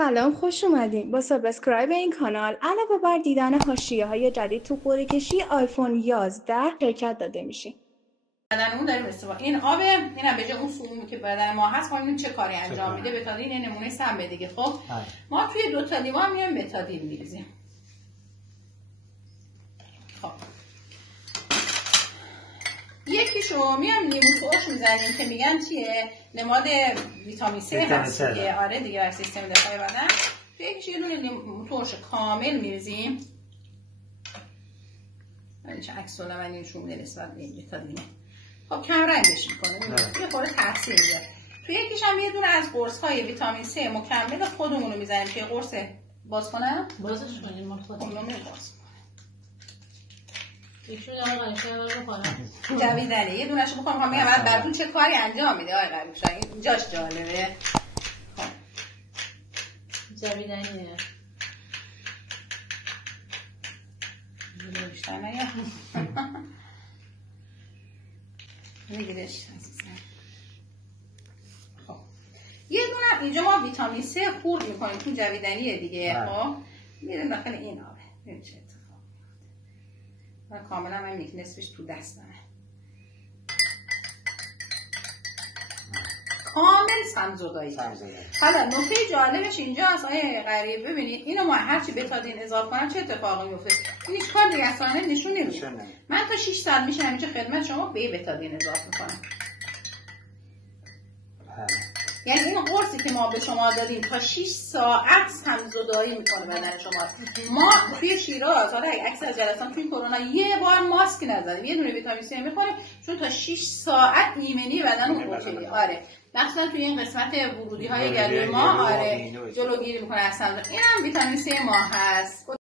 سلام، خوش اومدین. با سابسکرایب این کانال علاوه بر دیدن حاشیه‌های جدید تو قرعه کشی آیفون 11 شرکت داده میشین. بدن اون داریم استفاده. این آب اینم به جای اون سمومی که بدن ما هست، ما چه کاری انجام میده؟ بتادین یه نمونه سم دیگه. خب ما توی 2 تا لیوان میایم بتادین میریزیم. خب یکیشو میام لیمو ترش میزنیم که میگن چیه؟ نماد ویتامین C هست دیگه. آره دیگه، بر سیستم دفاعی بدن. توی یکیش یه دونه لیمو ترش کامل میریزیم. من چه عکس العملی نشون میده نسبت به این بتادینه. خب کم رنگش میکنه، یه خورده تاثیر میده. توی یکیش هم یه دونه از قرص‌های ویتامین C مکمل خودمون رو میزنیم که قرص باز کنم؟ بازش کنیم ما خودمون رو باز ایشون آقا قشنگ بکنم جویدنه. یه دونه‌شو بکنم میگم بعد چه کاری انجام میده آقا قریب‌شاه. این جاش جالبه. خب جویدنیه بیشتر نگه میگیرش. خب یه دونه اینجا ما ویتامین C خورد میکنیم تو جویدنیه دیگه. خب میریم داخل این آبه، ببین چه اتفاقی میفته. و کاملا من یک نصفش تو دستمه، کامل سمزدایی. حالا نکته جالبش اینجاست آیه غریب، ببینید اینو ما هرچی بتادین اضافه کنم چه اتفاقی میفته. این هیچ کار دیگه اصلا نشون نمیده. من تا 6 ساعت میشه همینجا خدمت شما به بتادین اضافه میکنم. یعنی این قرصی که ما به شما دادیم تا 6 ساعت سمزدایی میکنه بدن شما. ما توی شیراز حالا عکس از جلسات توی کرونا یه بار ماسک نزدیم، یه دونه ویتامین C میخوریم چون تا 6 ساعت ایمنی بدن قرصی. آره مثلا توی این قسمت ورودی های گلوی ما آره جلوگیری میکنه از سمزدایی. اینم ویتامین C ما هست.